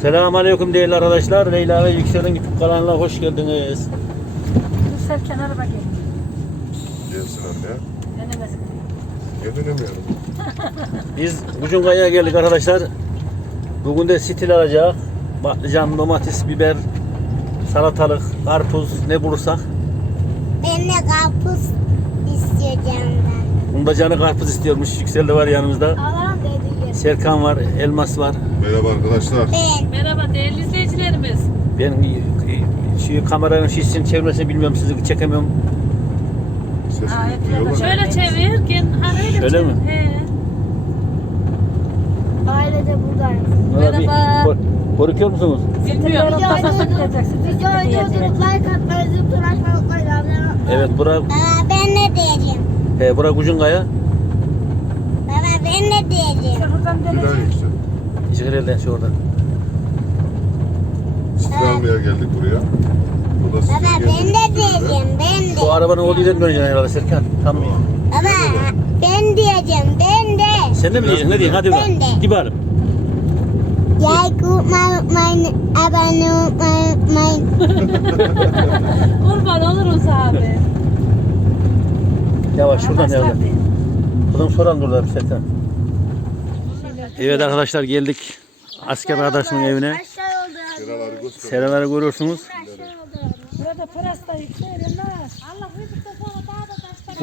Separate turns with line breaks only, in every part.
Selamünaleyküm değerli arkadaşlar. Leyla ve Yüksel'in YouTube kanalına hoş geldiniz.
Serken araba geldi.
Gelsin anne.
Denemesin.
Niye dönemiyorum?
Biz Bucunkaya'ya geldik arkadaşlar. Bugün de stil alacak. Patlıcan, domates, biber, salatalık, karpuz ne bulursak.
Ben de karpuz isteyeceğim ben.
Bunda canı karpuz istiyormuş. Yüksel de var yanımızda.
Alan dedi.
Serkan var, Elmas var.
Merhaba arkadaşlar.
Ben.
Merhaba değerli izleyicilerimiz.
Ben şu kameranın şişini çevirmesini bilmiyorum. Sizi çekemiyorum.
Sesini
Evet,
duyuyorlar.
şöyle çevir.
Şöyle mi?
He.
Aile de buradayız.
Merhaba.
Korkuyor musunuz?
Bilmiyorum.
Videoyu durdurup like atmayı, zıp tıraşmayı unutmayın.
Evet, bura
Ben ne diyeceğim?
bura Bucunkaya.
Baba ben ne diyeceğim?
Güler yüksel.
İçeriden şu orada.
Sizi almaya geldik buraya. Burada sizi
Baba ben de diyeceğim. Ben de.
Bu arabanın olduğu yerden döneceksin herhalde Serkan. Tam mı?
Baba ben diyeceğim. Ben de.
Sen de mi diyeceksin? Ne diyeceksin? Hadi
Ben de.
bak. Git bakalım.
Like unutmayın. Abone olmayı unutmayın.
Kurban oluruz abi.
Yavaş şuradan yavaş. Buradan soralım durlar Serkan. Evet arkadaşlar geldik asker arkadaşımın evine.
Aşağı oldu.
Seraları göster.
Seraları görüyorsunuz.
Burada pırasta yükselir. Allah rızıkta sonra daha da taşlar.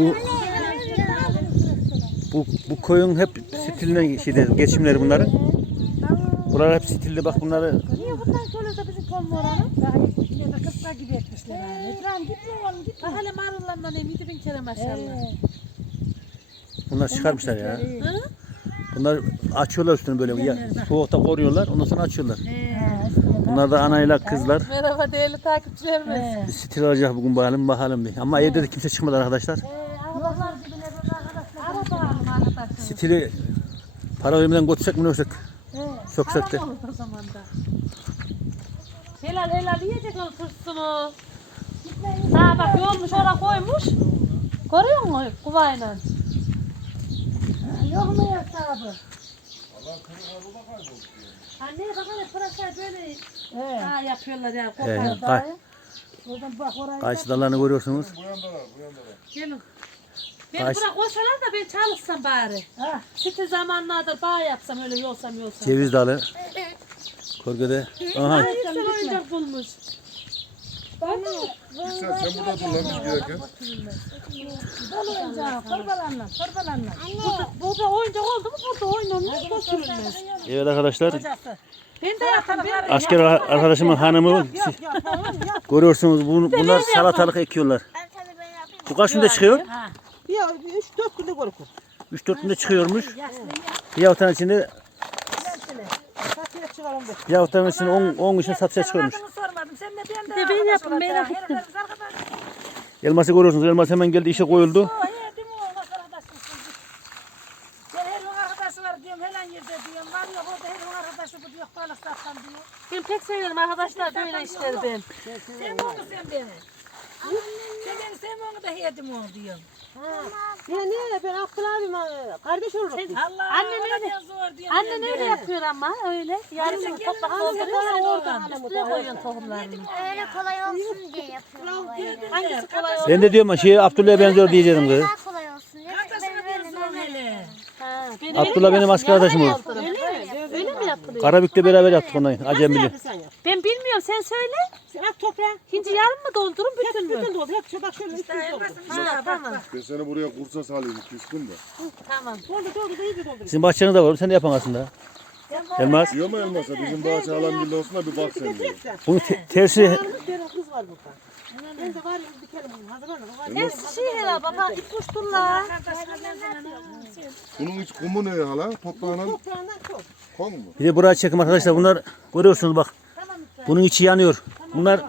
Bu koyun hep stiline geçimleri bunların. Buralar hep stilli bak bunları.
Niye bundan şöyle de bizim kol oranı? Daha yine de kıska gibi etmişler abi. İbrahim gitme oğlum gitme. Bak hele marullarından emiydi bin kere maşallah.
Bunlar çıkarmışlar ya.
Hı?
Bunlar açıyorlar üstünü böyle ya, soğukta koruyorlar ondan sonra açıyorlar. Bunlar da anayla kızlar.
Merhaba değerli takipçilerimiz.
Bir stil alacak bugün bakalım bir. Ama evde de kimse çıkmadı arkadaşlar.
Arabalar dibine böyle arkadaşlar. Araba alalım arkadaşlar.
Stili para vermeden götürsek mi ne olacak? Söksek de.
Haram olur o zaman da. Helal yiyecek onun fırsını. Ha bak yolmuş oraya koymuş. Görüyor musun kuvayla? Yok mu ya sahibi? Anne bak hele pırasayı böyle ha, yapıyorlar ya.
Evet,
Koparlar. Oradan bak oraya.
Kayısı dallarını görüyorsunuz.
Gelin. Beni
Kaç-
bırak olsalar da ben çalışsam bari. Site zamanlarda bağ yapsam öyle yolsam.
Ceviz dalı. Korkuda. Aha.
Ay güzel oyuncak bulmuş.
Yüksel sen burada dur lan biz giderken.
Burada oyuncak oldu mu burada oynanıyor. Götürülmez.
Evet arkadaşlar.
Ben de yaparım.
Asker arkadaşımın hanımı görüyorsunuz bunlar salatalık ekiyorlar. Bu kaç günde çıkıyor?
Ya 3-4 günde korku.
3-4 günde çıkıyormuş. Bir haftanın içinde
Satıya çıkarım da.
bir haftanın içinde 10 gün satışa çıkıyormuş.
Sormadım. Sen de ben
Bir de ben yaptım merak ettim.
Elması görüyorsunuz. Elmas hemen geldi işe koyuldu.
Değil mi o nasıl arkadaşmışsın? Ben her gün arkadaşı var diyorum. Helen yerde diyorum. Var yok orada her gün arkadaşı bu diyor. Balık satsam diyor.
Ben pek seviyorum arkadaşlar böyle işleri ben.
Sen onu sen beni. Sen beni sevmiyorsun da yedim onu diyorum. Niye? Ben Abdül abim kardeş olurum. Allah
Annen öyle,
zor diyorum.
annen öyle yapıyor ama öyle. Yarın toprak dolduruyorsun. Üstüne koyuyorsun tohumlarını.
Öyle kolay olsun diye yapıyorum.
Hangisi kolay olur?
Ben de diyorum Abdullah'a benziyor diyeceğim kız.
Daha kolay olsun diye.
Ben
Abdullah benim asker arkadaşım o.
Öyle mi yapılıyor?
Karabük'te beraber yaptık onunla. Acemili.
Ben bilmiyorum sen söyle.
Sen at toprağı.
Şimdi yarın mı doldurun bütün mü?
Bütün doldu. Hep bak şöyle üstüne doldu.
Ha tamam.
Ben seni buraya kursa salayım 2-3 gün de.
Tamam.
Doldu da iyice doldu.
Sizin bahçeniz de var. Sen de yapan aslında. Elmas.
Diyor mu elmasa bizim bahçe alan bile olsun da bir bak sen diyor.
Bunun tersi
Benim kız var burada. Ben de var ya dikelim bunu. Hazırlanın.
Sen şey hele baba ip uçturlar.
Bunun iç kumu ne hala? Toprağına
Toprağından çok.
kom mu?
bir de buraya çekim arkadaşlar. Bunlar görüyorsunuz bak. Bunun içi yanıyor. Bunlar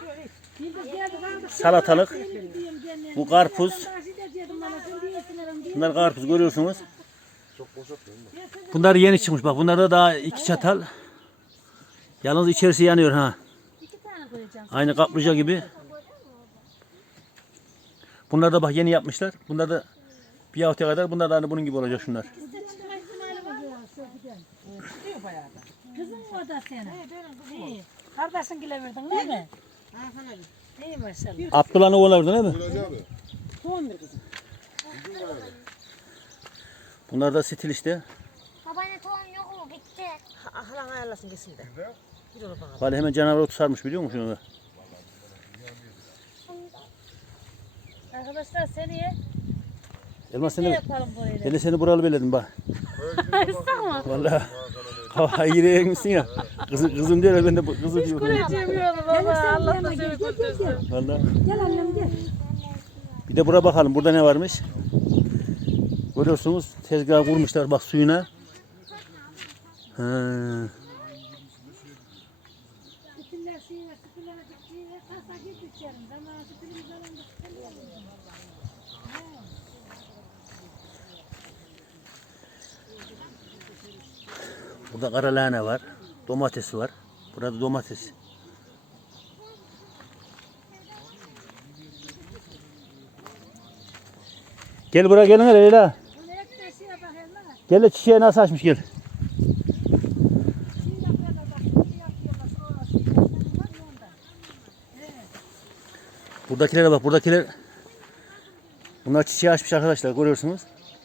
salatalık. Bu karpuz. Bunlar karpuz görüyorsunuz. Bunlar yeni çıkmış bak. Bunlarda daha 2 çatal. Yalnız içerisi yanıyor ha. Aynı kaplıca gibi. Bunlar da bak yeni yapmışlar. Bunlar da bir haftaya kadar bunlar da aynı bunun gibi olacak şunlar.
kızın mı o da senin? İyi. Kardeşin gile verdin değil mi? İyi maşallah.
Abdullah'ın oğlu orada değil mi?
Buyuracak abi.
Bunlar da stil işte.
Babaanne tohum yok mu? Bitti.
Ahlan ayarlasın kesin de. Bir olur bakalım.
Valla hemen canavar otu sarmış biliyor musun onu?
Arkadaşlar seneye
Elmas
ne
seni,
yapalım burayı?
ben de seni buralı belirledim bak.
Tamam.
Valla. Hava yere misin ya? Kızım diyor ben de kızı diyorum.
Diyemiyorum baba. Allah da seni kurtarsın.
Valla.
Gel annem gel.
Bir de buraya bakalım. Burada ne varmış? Görüyorsunuz tezgah kurmuşlar bak suyuna. Ha.
Sütüller suyuna, sütüller suyuna, kasa git içerim. Zaman sütümüz alanda sütüller.
Burada kara lahana var. Domates var. Burada domates. Gel buraya gelin hele Leyla. Gel de çiçeği nasıl açmış gel. Buradakilere bak buradakiler. Bunlar çiçeği açmış arkadaşlar görüyorsunuz.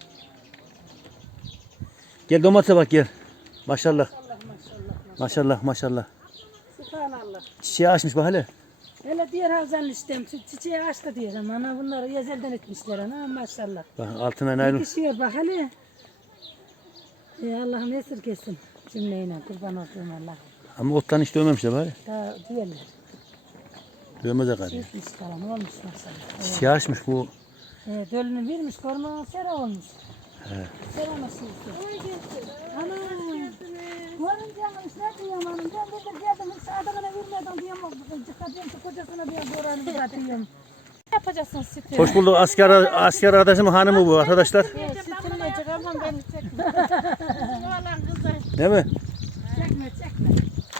Gel domatese bak gel. Maşallah. Maşallah maşallah.
Subhanallah.
Çiçeği açmış bak hele.
Hele diğer havzanın istem, çiçeği açtı diyelim. Ana bunları ezelden etmişler ana maşallah.
Bak altına naylon.
Yetişiyor bak hele. Allah'ım esirgesin cümleyle kurban olduğum Allah.
Ama ottan hiç dövmemişler bari.
Daha diyorlar.
Dövmez akar.
Çekmiş falan olmuş maşallah.
Çiçeği açmış bu.
Dölünü vermiş, koruma sera olmuş. Sera nasıl ana. Görünce ne diyorum hanım, ben de geldim, hiç adamına vermedim diyorum, çıkartıyorum şu kocasına diyorum, boranı uzatıyorum.
Ne yapacaksın site?
Hoş bulduk asker arkadaşımın hanımı bu arkadaşlar.
Sütünle çıkamam beni çekme. Yuvalan kızlar.
Değil mi?
Çekme, çekme.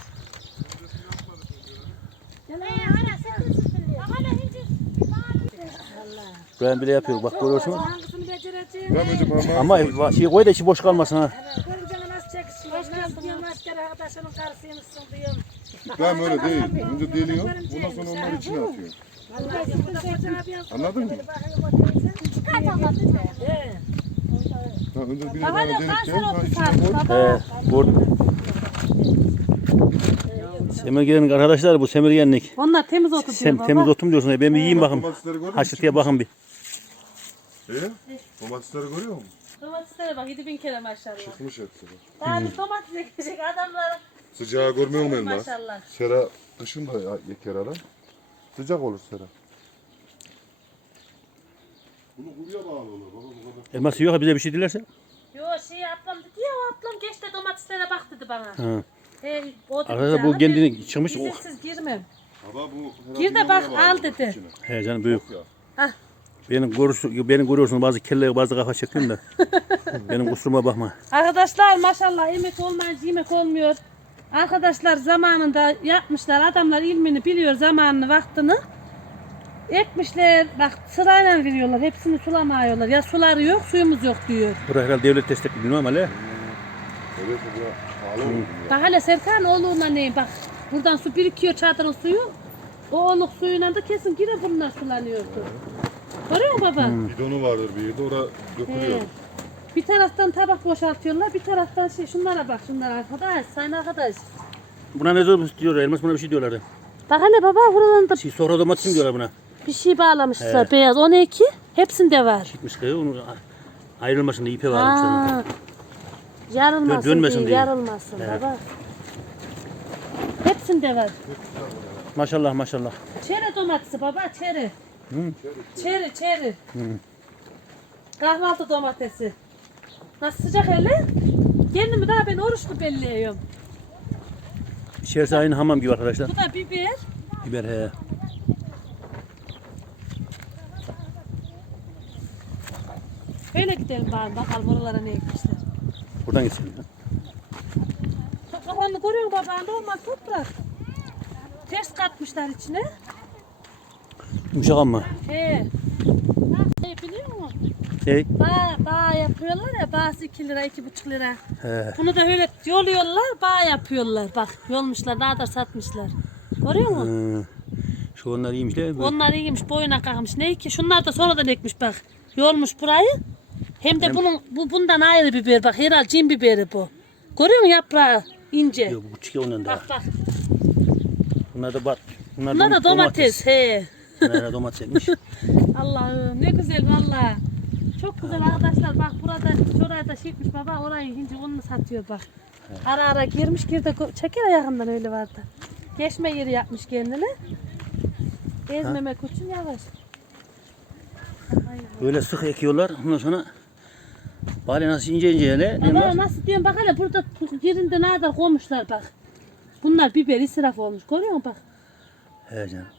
Ben bile yapıyor bak görüyorsunuz.
Hangisini becereceğim?
Rahmeciğim
Ama şey koy da içi boş kalmasın ha.
Görünce nasıl çekişiyor, nasıl diyorum, asker arkadaşının karşısıymışsın diyorum.
Ben öyle değil. Önce deliyor. Ondan sonra onları içine atıyor.
Vallahi bu da kocana bir
Anladın mı? Ha, önce bir tane delikten ha içine koy.
Gördüm. Semirgenlik arkadaşlar bu semirgenlik.
Onlar temiz otu diyor baba.
Temiz otum diyorsun. Ben bir yiyeyim bakayım.
Domatesleri görüyor musun?
Haşırtıya bakın bir.
Domatesleri görüyor musun?
Domateslere bak 7000 kere maşallah.
Çıkmış hepsi.
Daha bir domates ekecek adamlar.
Sıcağı görmüyor musun Elmas?
Maşallah.
Sera kışın da yeker hala. Sıcak olur sera. Bunu buraya bağlı olur. Baba bu kadar.
Elması yok bize bir şey dilerse.
Yo ablam dedi ya ablam geç de domateslere bak dedi bana.
Ha.
O dedi
Arkadaşlar bu
canım,
kendini çıkmış. Oh.
izinsiz girmem.
Baba bu
Gir de bak al dedi.
He canım büyük.
Hah.
Beni görüyorsunuz bazı kelle bazı kafa çekiyorum da. Benim kusuruma bakma.
Arkadaşlar maşallah emek olmayınca yemek olmuyor. Arkadaşlar zamanında yapmışlar. Adamlar ilmini biliyor zamanını vaktini. Ekmişler bak sırayla veriyorlar. Hepsini sulamıyorlar. Ya suları yok suyumuz yok diyor.
Buraya herhalde devlet destekli bilmem ama le.
Evet bu pahalı olur.
Bak hele Serkan oğluna neyim bak. Buradan su birikiyor çadırın suyu. O oluk suyuyla da kesin yine bunlar sulanıyordu. Görüyor musun baba?
Bidonu vardır bir yerde orada dökülüyor.
He. Bir taraftan tabak boşaltıyorlar, bir taraftan şunlara bak, şunlara arkadaş, sayın arkadaş.
Buna ne zor diyorlar Elmas buna bir şey diyorlar.
Bak hele baba, buradan da
Sonra domates mi diyorlar buna?
bir şey bağlamışlar beyaz. O ne ki? Hepsinde var.
Çıkmış kaya onu ayrılmasın diye ipe bağlamışlar.
Ha. Yarılmasın
Dönmesin
diye,
diye.
yarılmasın baba. Hepsinde var.
Maşallah maşallah.
Çeri domatesi baba, çeri. Çeri. Kahvaltı domatesi. Nasıl sıcak hele? Kendimi daha ben oruçlu belliyorum.
İçerisi aynı hamam gibi arkadaşlar.
Bu da biber.
Biber he.
Böyle gidelim bari bakalım oralara ne ekmişler.
Buradan gitsin.
Kafanı görüyor musun baba? Normal toprak. Ters katmışlar içine.
Yumuşak ama.
He. biliyor musun?
Şey.
Bağ yapıyorlar ya, bağısı 2 lira 2,5 lira.
He.
Bunu da öyle yoluyorlar, bağ yapıyorlar. Bak yolmuşlar, daha da satmışlar. Görüyor musun?
Şu onlar iyiymiş değil mi?
Onlar iyiymiş, boyuna kalkmış. Ne ki? Şunlar da sonradan ekmiş bak. Yolmuş burayı. Hem de bundan ayrı biber bak. Herhalde cin biberi bu. Görüyor musun yaprağı? İnce.
Yok bu küçük ondan daha.
Bak bak.
Bunlar da bak.
Bunlar da domates. He.
Bunlar da domates ekmiş.
Allah'ım ne güzel valla. Çok güzel arkadaşlar. Bak burada şuraya da çekmiş baba. Orayı hince onu satıyor bak. Ara ara girmiş girdi. Çeker yakından öyle vardı. Geçme yeri yapmış kendine. Ezmemek için yavaş.
Böyle sık ekiyorlar. Ondan sonra bari nasıl ince ince hele.
Baba nasıl diyorum bak hele burada yerinde ne kadar koymuşlar bak. Bunlar biber israf olmuş. Görüyor musun bak.
He canım.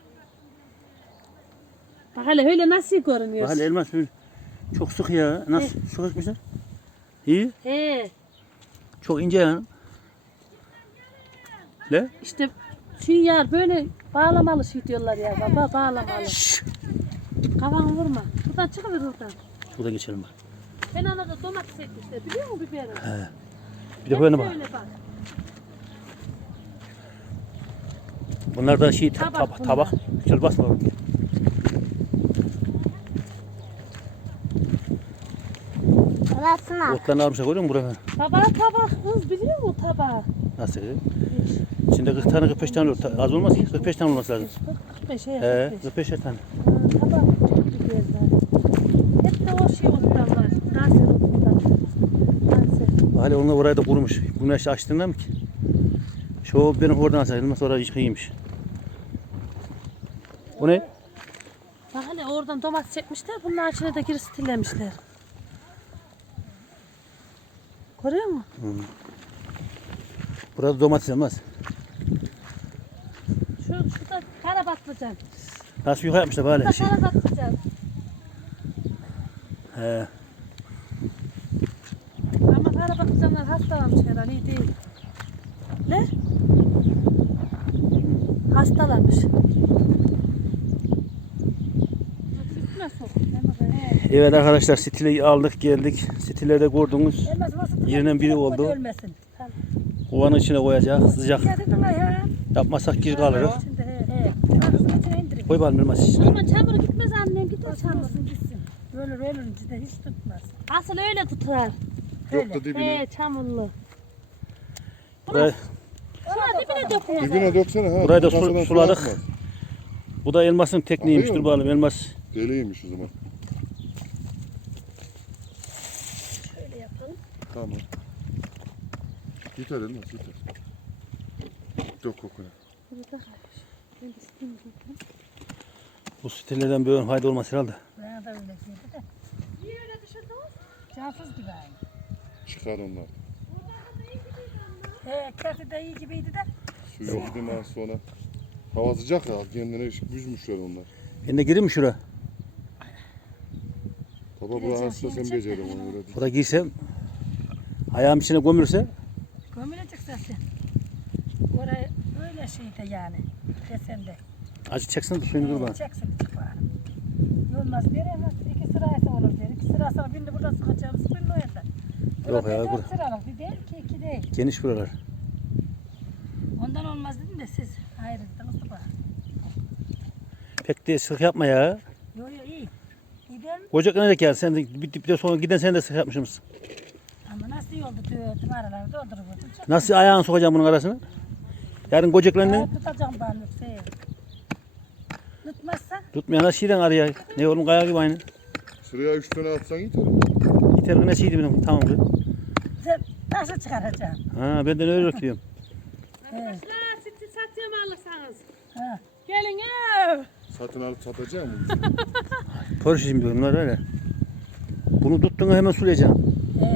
Bak hele öyle nasıl görünüyor.
Bak hele elmas böyle çok sık ya. Nasıl sık ekmişler? İyi.
He.
Çok ince yani. Ne?
İşte şey yer böyle bağlamalı şey diyorlar ya baba bağlamalı. Kafanı vurma. Buradan çıkıver buradan.
Burada geçelim bak.
Ben ona da domates ekmişler biliyor musun biberi?
He. Bir de böyle bak.
Öyle bak.
Bunlar da şey
Tabak
tabak.
bunlar.
Tabak. Güzel basma.
Arasına.
Otlarını almışlar görüyor musun buraya?
Baba tabak kız biliyor musun tabak?
Nasıl? İçinde 40 tane 45 tane olur. Az olmaz ki 45 tane olması lazım.
45 he
He
45.
45 tane.
Tabak biberler. Hep de o şey otlar var. Kanser otlar. Kanser.
Hala onlar oraya da kurumuş. Güneş açtığında mı ki? Şu benim oradan sayılmaz sonra yıkayıymış. Bu ne?
Bak hele oradan domates çekmişler. Bunun içine de geri stillemişler. Görüyor musun?
Burada domates olmaz.
Şurada kara patlıcan.
Nasıl yukarı yapmışlar böyle
Şurada
şey.
kara patlıcan.
He.
Ama kara patlıcanlar hastalanmış herhalde iyi değil. Ne? Hastalanmış.
Evet arkadaşlar stili aldık geldik. Stillerde gördüğünüz yerinin biri oldu.
Ölmesin.
Kovanın içine koyacağız. Sıcak.
Geldin ya.
Yapmazsak gir kalırız.
Şimdi he. Kızın içine indirin.
Koy bakalım elmas.
Ama çamur gitmez annem gider çamur.
Çamursun gitsin. Ölünce de hiç tutmaz.
Asıl öyle tutar.
Yok da dibine.
He çamurlu.
Buraya,
Şuna dibine dökmez.
Dibine döksene ha.
burayı da
Masadan
suladık.
atmaz.
Bu da elmasın tekniğiymiş.
Alıyor
Dur bakalım elmas.
Deliymiş o zaman.
Şöyle yapalım.
Tamam. Yeter elmas yeter. Dök kokuna.
Burada ben de isteyeyim.
Bu stillerden böyle fayda olmaz herhalde.
Bana da öyle şeydi de.
Niye öyle düşürdünüz?
Cansız gibi aynı.
Çıkar onlar.
He, kerti de iyi gibiydi de.
Suyu gidin sonra. Hava sıcak ya kendine büzmüşler onlar.
Ben de gireyim mi şuraya?
Baba bu hasta sen becerim onu öyle değil.
Burada girsem ayağım içine gömülürse
Gömülecek zaten. Oraya öyle şeydi yani. Desende.
acı çeksin suyunu dur bana.
Çeksin çık bari. Olmaz der ama 2 sıraysa olur der. 2 sıraysa birini buradan sıkacağımız birini o yeter.
Yok ya,
4
bura-
sıralık bir değil ki 2 değil.
Geniş buralar.
Ondan olmaz dedim de siz ayrıldınız da bari.
Pek de sık yapma ya.
Yo yo iyi. İyi değil mi?
Koca ne gel sen de bir de sonra giden sen de sık yapmışsın.
Ama nasıl iyi oldu tüm araları dolduruvurdum. Çok
Nasıl ayağını sokacağım bunun arasına? Yarın kocaklarını
tutacağım ben yükseğe. Tutmazsa
tutmayana şeyden araya. Ne oğlum kaya gibi aynı.
Sıraya 3 tane atsan yeter.
Yeter ne şeydi benim tamam kız.
sen taşı çıkaracağım.
Ha ben de öyle bekliyorum.
Arkadaşlar sütü satıyorum alırsanız.
Ha.
Gelin ya.
Satın alıp satacağım mı?
Porşişim diyor bunlar öyle. Bunu tuttuğunu hemen sulayacaksın.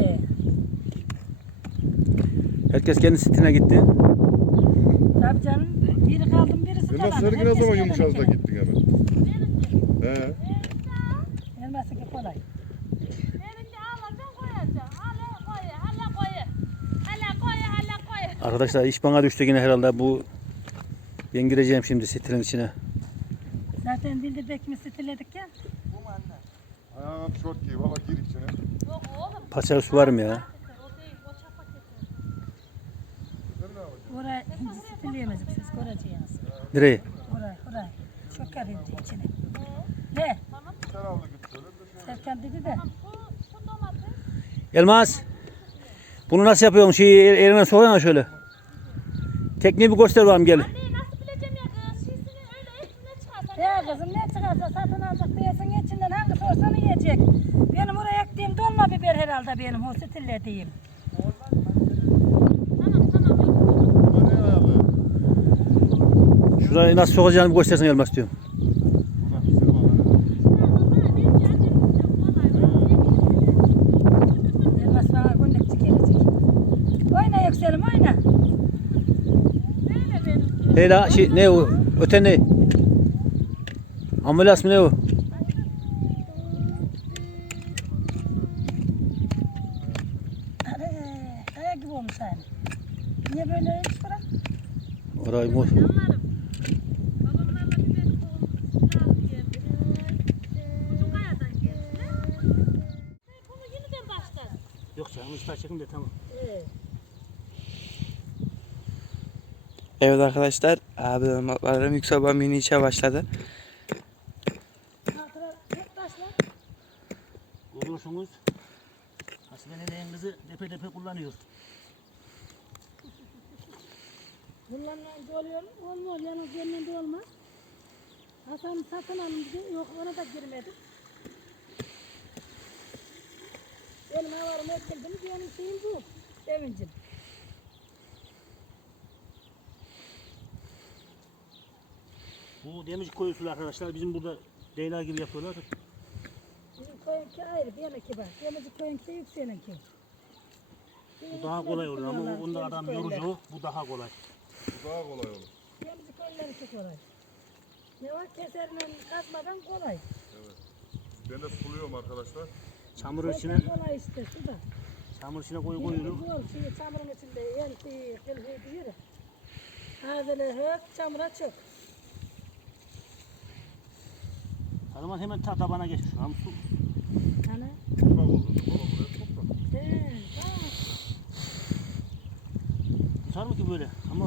Herkes kendi sitine gitti.
Tabii canım biri kaldım birisi
Elmas
tabanı.
sen ne zaman yumuşadı da gittin hemen? He.
Elması ki kolay.
Benimki alacağım koyacağım. Hala koy, hala koy. Hala koy, hala koy.
Arkadaşlar iş bana düştü yine herhalde bu. Ben gireceğim şimdi sitinin içine.
Zaten bildirdik mi stilledik ya.
Ayağına tişört giy baba gir içine.
Yok oğlum.
Paça su var mı ya?
O değil, o çapa keser.
Sen ne yapacaksın?
Oraya hindi sipileyemezdik siz göreceğiniz.
Nereye?
Oraya. Çöker hindi içine. Ne?
Sen aldı git şöyle de şey.
Serkan dedi de.
Şu domates.
Elmas. Bunu nasıl yapıyorsun? Şeyi eline soksana şöyle. Tekniği bir göster bakalım gel.
Anne nasıl bileceğim ya? Şişini öyle etine çıkarsan.
Ya kızım ne çıkarsa satın alacak diyesin içinden hangisi olsa onu yiyecek. Benim oraya ektiğim dolma biber herhalde benim o stillediğim.
Tamam.
Baba ne ayarlı?
Şurayı nasıl sokacağını bir göstersen Elmas diyorum.
Buna pişir baba.
Elmas bana günlükçü gelecek. Oyna yükselim oyna.
Leyla şey ne o? Öte ne? Ambulans mı ne o?
Kaya gibi olmuş yani. Niye böyle olmuş bırak?
Orayı mor.
Babamlarla bir benim oğlum kiralık geldi. Uzunkayadan geldi. Bunu yeniden başladı.
Yok canım usta çekim de tamam.
Evet arkadaşlar, abilerim, ablalarım Yüksel Babam yeni işe başladı.
Görüyorsunuz. Hasbene'nin kızı depe kullanıyor.
Kullanmayınca oluyor mu? Olmuyor. Yalnız yeniden olmaz. Hasan satın alın dedi. Yok ona da girmedim. Benim havarım ekildim. Benim şeyim bu. Sevincim.
Bu Demirci koyu usulü arkadaşlar. Bizim burada Leyla gibi yapıyorlar.
Bizim köyünki ayrı. Benimki var. Demirci köyünki de yükselinki.
Bu daha kolay olur ama bunda adam yorucu. Bu daha kolay.
Bu daha kolay olur.
Demirci köylerinki kolay. Ne var? Keserle kazmadan kolay.
Ben de suluyorum arkadaşlar.
Çamurun içine,
Kolay işte su da.
çamur içine koyuyoruz.
Zor şey çamurun içinde yer şey kılhı diyor. Ağzını hep çamura çök.
O zaman hemen tabana geç. Ham su.
Ana.
Toprak oldu. Baba buraya toprak.
Tamam.
Tutar mı ki böyle? Ama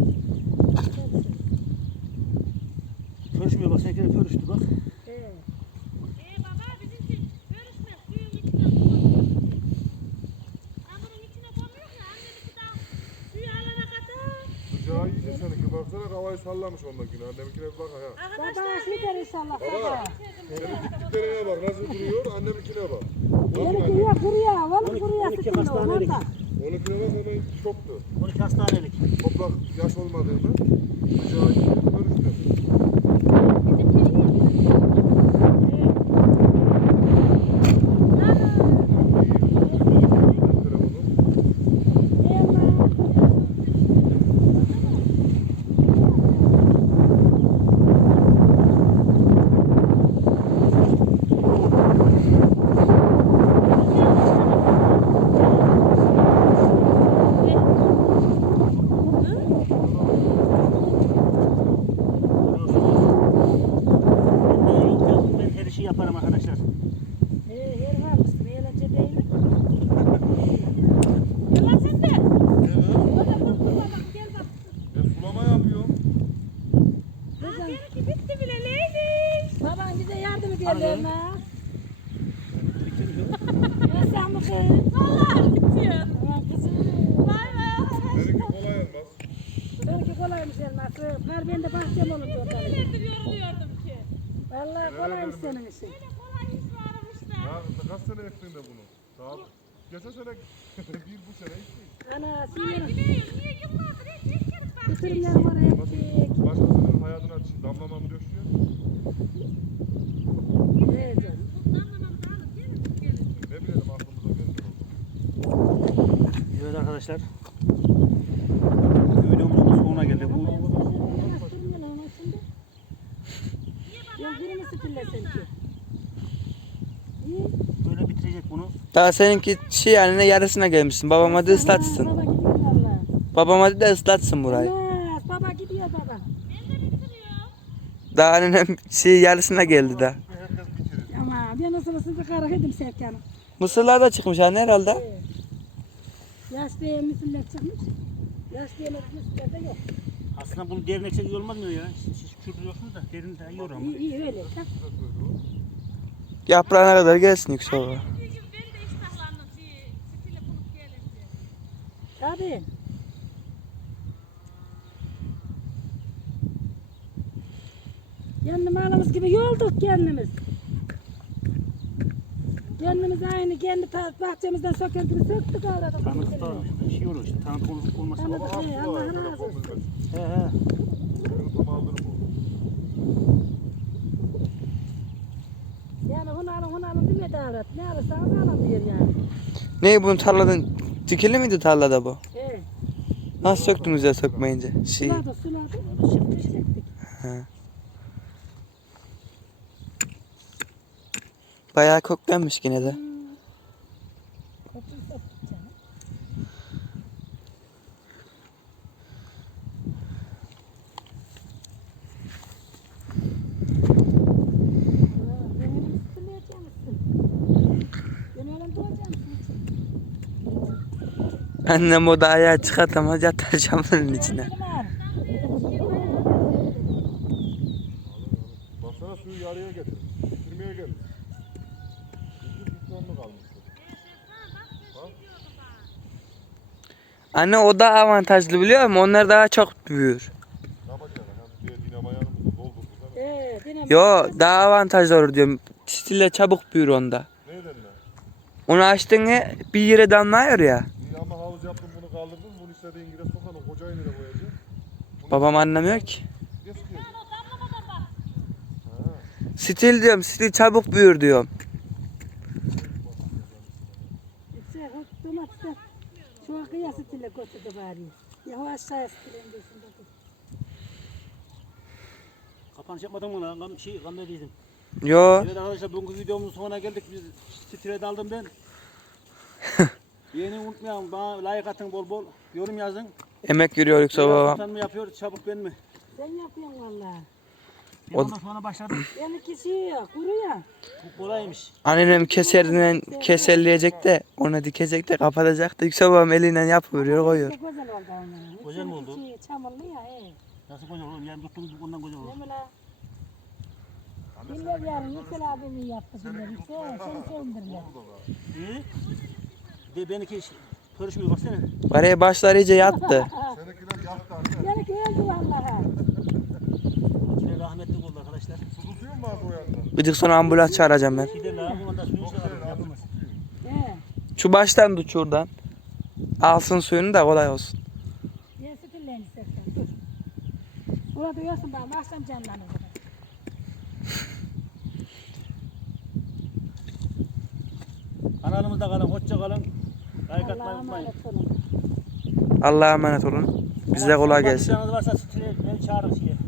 körüşmüyor bak. Seninkiler körüştü bak.
Baba bizimki görüşmez. Suyun içine koyuyor. Hamurun içine koymuyor ya. Anneminki daha suyu alana kadar.
Sıcağı iyice seninki. Baksana havayı sallamış ondakine. Anneminkine bir bak ha.
Baba şeker inşallah baba.
Seninki diplerine bak nasıl duruyor. Anneminkine bak.
Benimki yok kuruya. Oğlum kuruya
12
sıkılıyor.
hastanelik.
Orada.
Onunkine bak hemen çoktu.
12 hastanelik.
Toprak yaş olmadığında sıcağı iyice görüştü.
Ben her işi yaparım arkadaşlar.
Yer varmışsın. Eğlence değil mi?
Yalan sen de.
Ben sulama yapıyorum.
Benimki bitti bile Leyli.
Baban bize yardım ediyorlar ha. Ya sen mi kız?
Vallahi bitiyor.
Aman kızım.
Vay be.
Seninki kolay olmaz.
Belki kolaymış elması. Ver ben de bahçem olunca orada.
Nelerdir yoruluyordum ki.
Vallahi kolaymış senin işin.
Böyle kolay iş varmış da.
Ya kaç sene ektin de bunu? Sağ ol. Geçen sene bir bu sene ektin.
Ana
Ay
sinir.
niye yıllardır hiç kere bak.
Kısırımlar var ektik.
Başkasının hayatına damlama mı döşüyor?
Evet canım.
Ne bilelim aklımıza gelmiyor.
Evet arkadaşlar. Videomuzun da sonuna geldik. Bu
Ya birini stillesin ki.
böyle bitirecek bunu.
Daha seninki şey haline yarısına gelmişsin. Babam hadi ıslatsın.
Baba gidiyor valla.
Babam hadi de ıslatsın burayı.
Olmaz. Baba gidiyor baba.
Daha annem şey yarısına geldi daha.
Herkes bitirir.
Ama ben o sırasında çıkarık edim Serkan'ım.
Mısırlar da çıkmış anne herhalde.
Yaş beye müsüller çıkmış. Yaş beyemez müsüller de yok.
Aslında bunu derine eksik iyi olmaz mı ya? Siz şurada da derin daha iyi olur ama.
İyi öyle. Ha?
Yaprağına kadar gelsin Yüksel baba.
Tabii. Kendi malımız gibi yolduk kendimiz. Kendimiz aynı kendi bahçemizden sökentini söktük aradık.
Tanık da şey olur işte. Tanık olmasa.
Tanıdık Allah razı olsun.
He he.
Yani hunalın değil mi davret? Ne alırsanız alın diyor yani.
Ne bunun tarladan dikili miydi tarlada bu?
He.
Nasıl söktünüz ya sökmeyince? Şey.
Suladı. Onu şimdi çektik.
Bayağı köklenmiş yine de.
Kopun söktük canım. Benim üstüleyeceğim misin? Ben öyle duracağım misin?
Annem o da ayağı çıkartamaz yatar camının içine.
Baksana suyu yarıya getir. Sürmeye gel. Bir tonlu kalmış.
Anne o da avantajlı biliyor musun? Onlar daha çok büyür.
Ne yapacaksın? Hem diye dinamo yanımızda doldurduk.
Dinamo.
Yo daha avantajlı olur diyorum. Stille çabuk büyür onda.
Neyden lan?
Onu açtın ya bir yere damlıyor ya.
İyi ama havuz yaptın bunu kaldırdın. Bunu istediğin yere sokan o kocayı nereye koyacaksın?
Babam anlamıyor ki.
Ne sıkıyorsun?
Stil diyorum, stil çabuk büyür diyorum.
Domatesler şu an kıyası tille götürdü bari. Ya o aşağıya sıkılayım diyorsun.
Kapanış yapmadın mı lan? Kamera değildin.
Yo.
Evet arkadaşlar bugünkü videomuzun sonuna geldik. Biz titrede aldım ben. Beğeni unutmayalım. Bana like atın bol bol. Yorum yazın.
Emek yürüyor Yüksel babam.
Sultan mı yapıyor? Çabuk ben mi?
Sen yapıyorsun valla.
Ben ondan sonra başladım.
Benimki şey yok, kuru ya.
Bu kolaymış.
Annem keserden keselleyecek de onu dikecek de kapatacak da Yüksel babam eliyle yapıyor koyuyor.
Güzel oldu ama.
Güzel mi oldu?
Şey, çamurlu ya.
Nasıl güzel olur? Yani tuttuğumuz ondan güzel olur.
Ne mi la? Bilmem yarın Yüksel abimi yaptı bunları. Seni sevindirler.
İyi. De benimki karışmıyor baksana.
Oraya başlar iyice yattı.
Seninkiler yaktı anne.
Benimki öldü vallaha.
İçine rahmetli oldu arkadaşlar.
Su tutuyor mu abi o yandan?
Bir dik sonra ambulans çağıracağım ben.
Gidelim abi ondan suyunu çıkaralım. Yapılmaz.
He.
Şu baştan tut şuradan. Alsın suyunu da kolay olsun.
Ben sütülleyin istersen. Dur. Burada uyuyorsun bana. Akşam canlanır.
Kanalımızda kalın. Hoşça kalın. Like atmayı
Allah'a
unutmayın.
emanet olun.
Allah'a emanet olun. Bize kolay gelsin.
Varsa beni çağırın şeye.